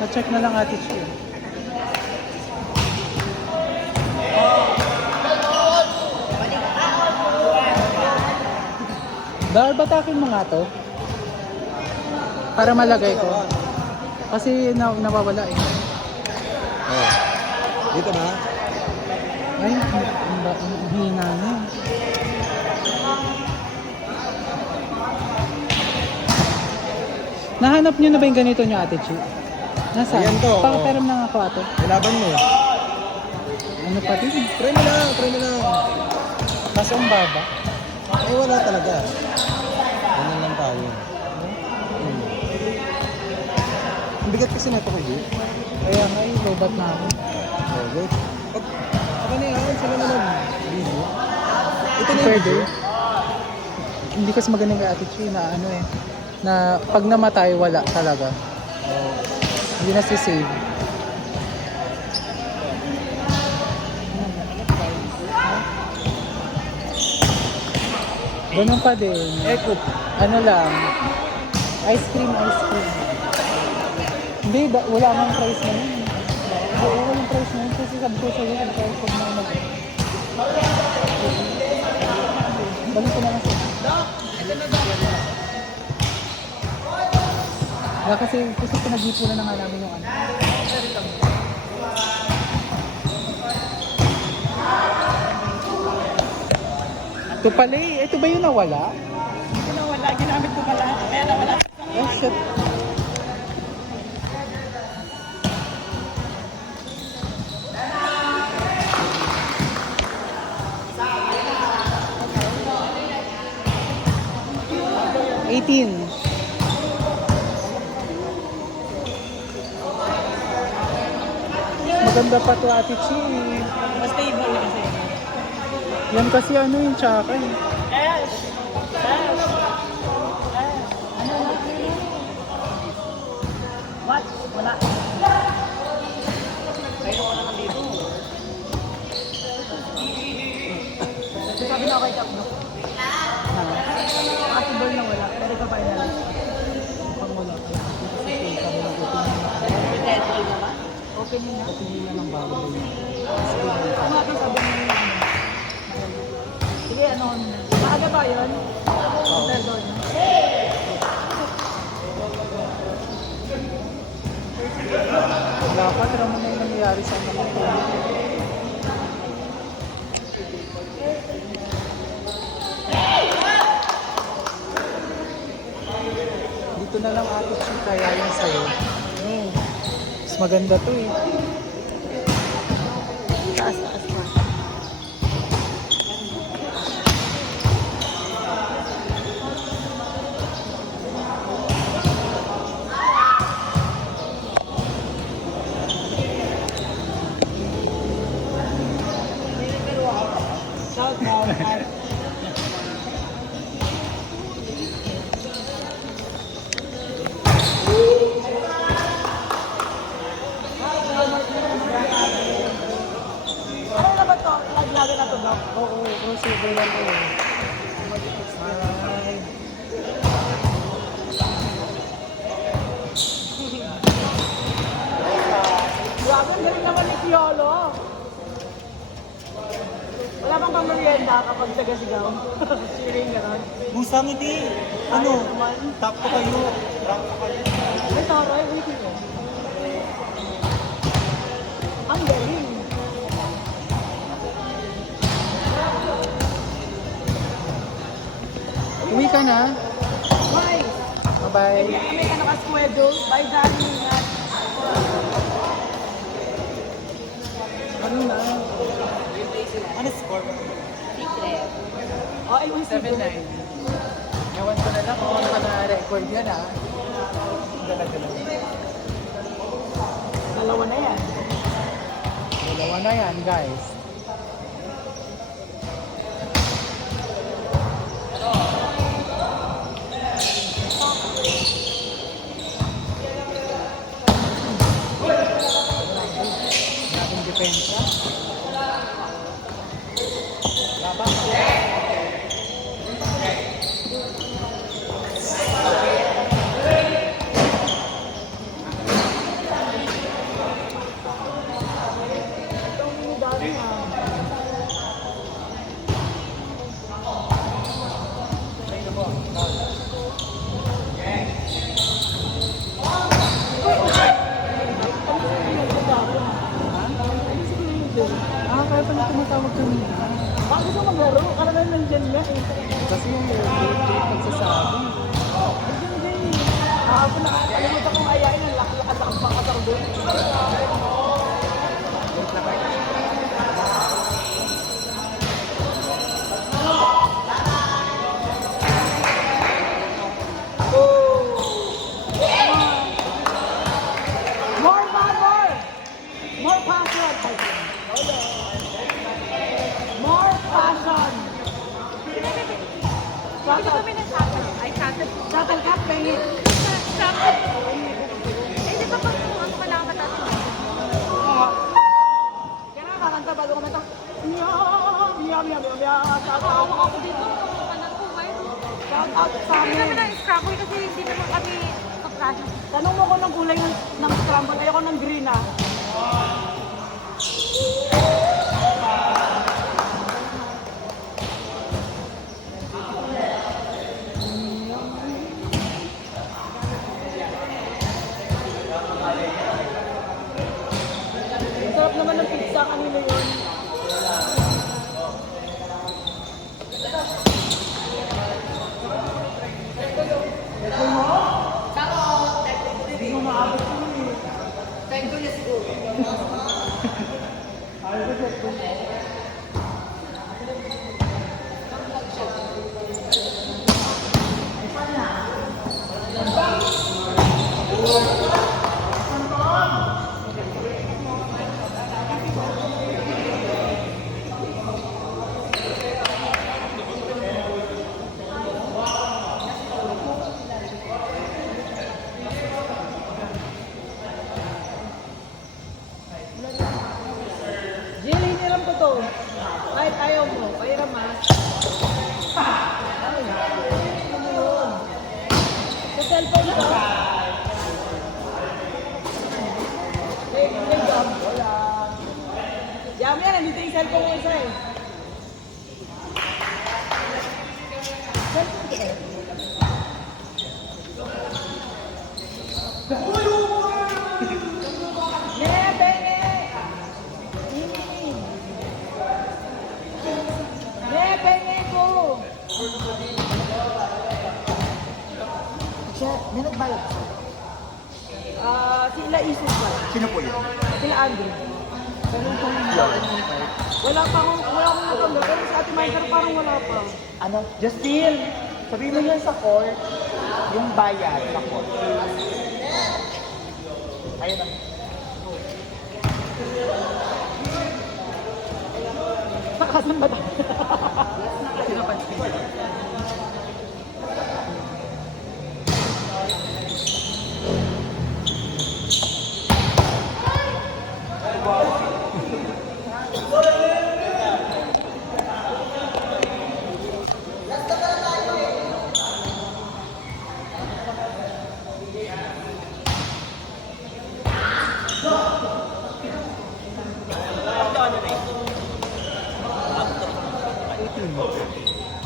Na-check na lang Ate Chi. Dar, batakin mo nga to. Para malagay ko. Kasi nawawala eh. Oh. Dito na. Ay, ang hina niya. Nahanap niyo na ba yung ganito niyo, Ate Chi? Nasaan? Ayan to, Pakiperam lang ako, ate. Ilaban mo. Ano pa din? Try mo lang, try mo lang. Kaso ang baba. Ay, wala talaga. Ganyan lang tayo. Ang bigat kasi na ito kay Jay. Kaya nga eh, lobat na ako. Oh, wait. Pag ano yan, sila na mag-video. Ito na Pwede. yung Hindi kasi magaling kay Ate Chi na ano eh. Na pag namatay, wala talaga. Oh. Hindi na si-save. Ganun pa din. Echo. Ano lang. Ice cream. Hindi, wala nang price na yun. Wala nang price na yun. Kasi sabi ko sa'yo, ang price ko na mag... Balik ko na lang sa'yo. Kasi pinag-ipunan na nga namin yung ano. Ito pala eh. Ito ba yung nawala? Hindi na wala, ginamit ko pala. Kaya nawala. Oh shit. $18. Maganda pa to Ate Chi. Mas stable na kasi. Yan kasi ano yung tsaka eh. Ash! Ash! Ano na? What? Wala. Ayun ko naman dito. Sabi na kay Kapno. Possible na wala. Pero ikaw pa rin na. Pang wala. Kasi sabi ng opening na. Deadpool naman? Opening na. Opening na ng bago din. Ano ito sabi mo yun? Sige, ano? Maaga ba yun? Perdon. Dapat naman na yung nangyayari sa anak ko. Dito na lang Ate Chi, kaya yung sa'yo. Mas maganda to eh. Taas pa. Shout out. Ano na ba to? Lagi na to, Doc? Oo, crossover lang to eh. Ay. Grabe, ang galing naman ni Piolo. Wala bang pamerienda kapag taga-sigaw? Cheering gano'n. Busang hindi. Ano? Top ko kayo. Rank ko kayo. Ay, taray, wait mo. Ang galing. Uwi ka na? Why? Bye-bye. Kami ka naka-schedule. Bye, Johnny. Ingat. Ano na? Ano score? Oh, ay, 7-9. Ewan ko na lang kung ano ka na-record yan ah. Dala-dala. Dalawa na yan. Dalawa na yan guys. Dating depensa. Laban. kaya pala tumatawag kami. Bakit gusto maglaro? Kala na nandyan niya eh. Kasi yung date nagsasabi. Nandyan din eh. Kahapon nakakalimutan kong ayain. Ang lakad-lakad pa kasar doon. More power! More passion! More passion! Hindi kami nag-shuttle. Ay, shuttle. Shuttle cup, pengi. Shuttle. Eh, di ba pag ano ka lang matatin? Kailangan kakanta bago kumanta. Meow, meow, meow, meow, meow. Shout out. Ako ako dito. Kanan ko, guys. Shout out sa Hindi kami amin. na-scramble kasi hindi naman kami kaprasyo. Tanong mo ko ng kulay ng scramble. Ayoko ng green ah. Ang sarap naman ng pizza kanina yun. Jill, hiniram ko to. Kahit ayaw mo, pahiram ha. Ay, ano mo yun? Sa cellphone ko. Hey, job. Wala. Yami yan, nandito yung cellphone ko isa eh. Cellphone ko eh. Yeah, baby! Yeah, baby ko! Siya, may nagbayad. Sila Isis ba? Sino po yun? Sila Andrew. Ganun po wala pa akong natanggap. Pero sa Ate Michael parang wala pa. Ano, Justin, sabihin mo yun sa court, yung bayad sa court. Ayun na. Nakasan ba tayo? Sino pa?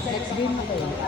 Next game na kayo.